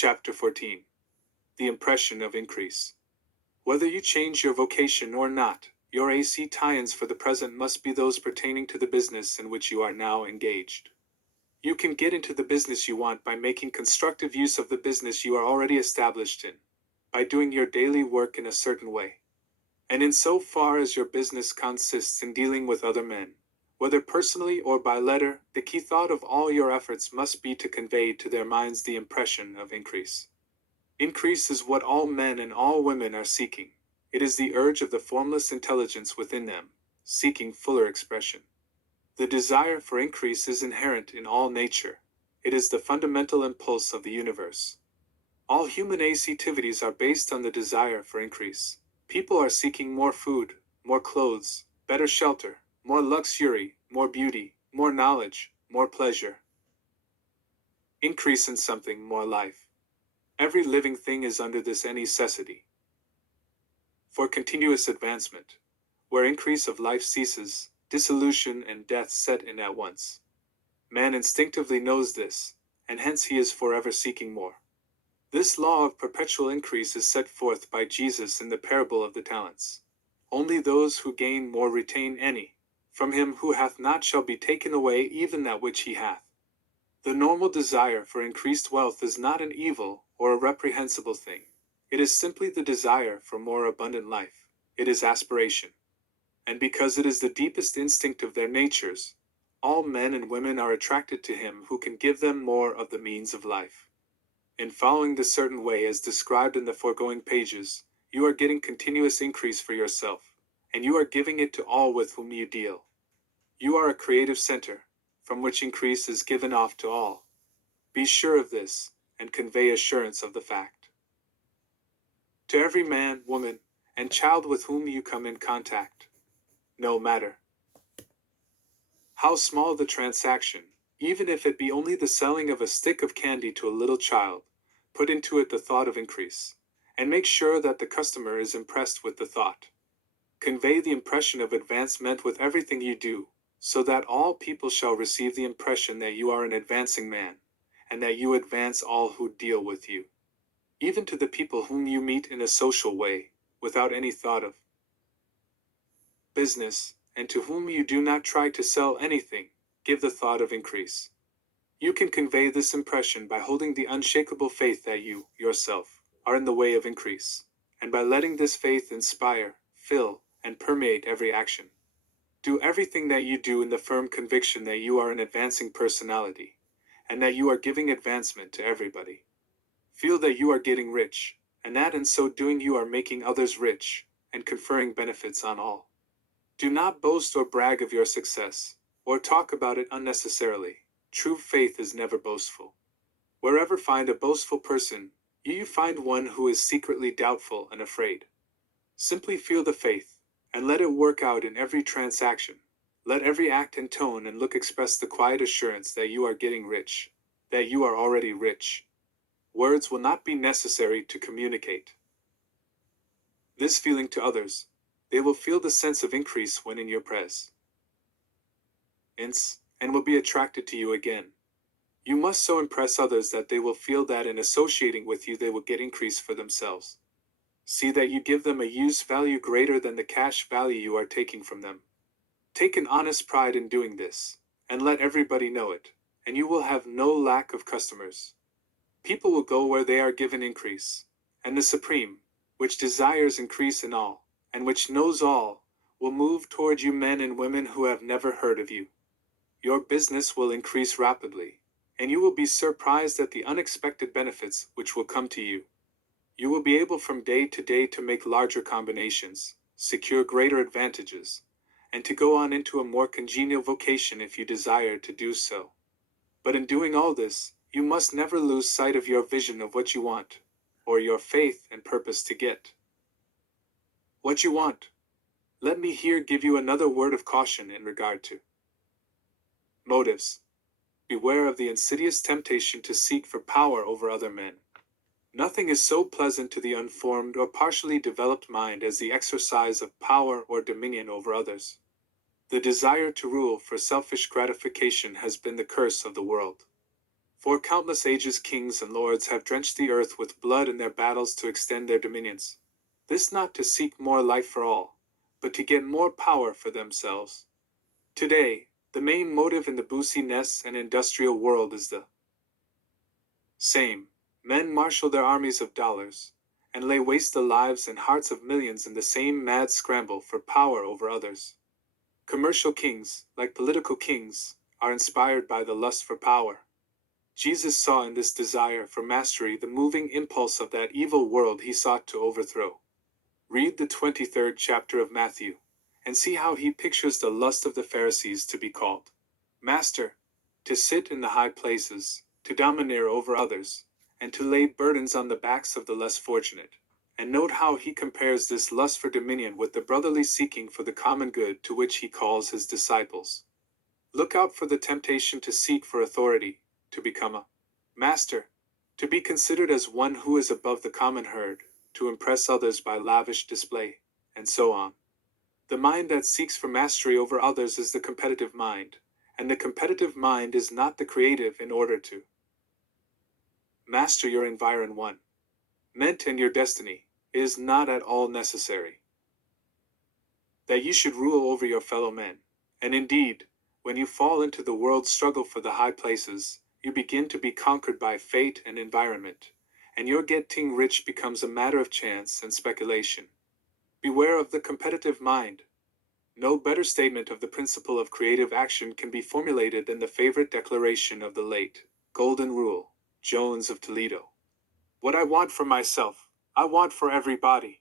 Chapter 14. The Impression of Increase. Whether you change your vocation or not, your AC tie-ins for the present must be those pertaining to the business in which you are now engaged. You can get into the business you want by making constructive use of the business you are already established in, by doing your daily work in a certain way. And in so far as your business consists in dealing with other men, whether personally or by letter, the key thought of all your efforts must be to convey to their minds the impression of increase. Increase is what all men and all women are seeking. It is the urge of the formless intelligence within them, seeking fuller expression. The desire for increase is inherent in all nature. It is the fundamental impulse of the universe. All human activities are based on the desire for increase. People are seeking more food, more clothes, better shelter, more luxury, more beauty, more knowledge, more pleasure. Increase in something, more life. Every living thing is under this necessity for continuous advancement. Where increase of life ceases, dissolution and death set in at once. Man instinctively knows this, and hence he is forever seeking more. This law of perpetual increase is set forth by Jesus in the parable of the talents. Only those who gain more retain any. From him who hath not shall be taken away even that which he hath. The normal desire for increased wealth is not an evil or a reprehensible thing. It is simply the desire for more abundant life. It is aspiration. And because it is the deepest instinct of their natures, all men and women are attracted to him who can give them more of the means of life. In following the certain way as described in the foregoing pages, you are getting continuous increase for yourself, and you are giving it to all with whom you deal. You are a creative center, from which increase is given off to all. Be sure of this, and convey assurance of the fact. To every man, woman, and child with whom you come in contact, no matter how small the transaction, even if it be only the selling of a stick of candy to a little child, put into it the thought of increase, and make sure that the customer is impressed with the thought. Convey the impression of advancement with everything you do, so that all people shall receive the impression that you are an advancing man, and that you advance all who deal with you. Even to the people whom you meet in a social way, without any thought of business, and to whom you do not try to sell anything, give the thought of increase. You can convey this impression by holding the unshakable faith that you, yourself, are in the way of increase, and by letting this faith inspire, fill, and permeate every action. Do everything that you do in the firm conviction that you are an advancing personality, and that you are giving advancement to everybody. Feel that you are getting rich, and that in so doing you are making others rich, and conferring benefits on all. Do not boast or brag of your success, or talk about it unnecessarily. True faith is never boastful. Wherever find a boastful person, you find one who is secretly doubtful and afraid. Simply feel the faith, and let it work out in every transaction. Let every act and tone and look express the quiet assurance that you are getting rich, that you are already rich. Words will not be necessary to communicate this feeling to others. They will feel the sense of increase when in your presence, and will be attracted to you again. You must so impress others that they will feel that in associating with you they will get increase for themselves. See that you give them a use value greater than the cash value you are taking from them. Take an honest pride in doing this, and let everybody know it, and you will have no lack of customers. People will go where they are given increase, and the Supreme, which desires increase in all, and which knows all, will move toward you men and women who have never heard of you. Your business will increase rapidly, and you will be surprised at the unexpected benefits which will come to you. You will be able from day to day to make larger combinations, secure greater advantages, and to go on into a more congenial vocation if you desire to do so. But in doing all this, you must never lose sight of your vision of what you want, or your faith and purpose to get what you want. Let me here give you another word of caution in regard to motives. Beware of the insidious temptation to seek for power over other men. Nothing is so pleasant to the unformed or partially developed mind as the exercise of power or dominion over others. The desire to rule for selfish gratification has been the curse of the world. For countless ages kings and lords have drenched the earth with blood in their battles to extend their dominions. This not to seek more life for all, but to get more power for themselves. Today, the main motive in the busyness and industrial world is the same. Men marshal their armies of dollars, and lay waste the lives and hearts of millions in the same mad scramble for power over others. Commercial kings, like political kings, are inspired by the lust for power. Jesus saw in this desire for mastery the moving impulse of that evil world he sought to overthrow. Read the 23rd chapter of Matthew, and see how he pictures the lust of the Pharisees to be called master, to sit in the high places, to domineer over others, and to lay burdens on the backs of the less fortunate. And note how he compares this lust for dominion with the brotherly seeking for the common good to which he calls his disciples. Look out for the temptation to seek for authority, to become a master, to be considered as one who is above the common herd, to impress others by lavish display, and so on. The mind that seeks for mastery over others is the competitive mind, and the competitive mind is not the creative in order to master your environment. And your destiny, it is not at all necessary that you should rule over your fellow men. And indeed, when you fall into the world's struggle for the high places, you begin to be conquered by fate and environment, and your getting rich becomes a matter of chance and speculation. Beware of the competitive mind. No better statement of the principle of creative action can be formulated than the favorite declaration of the late, Golden Rule, Jones of Toledo. What I want for myself, I want for everybody.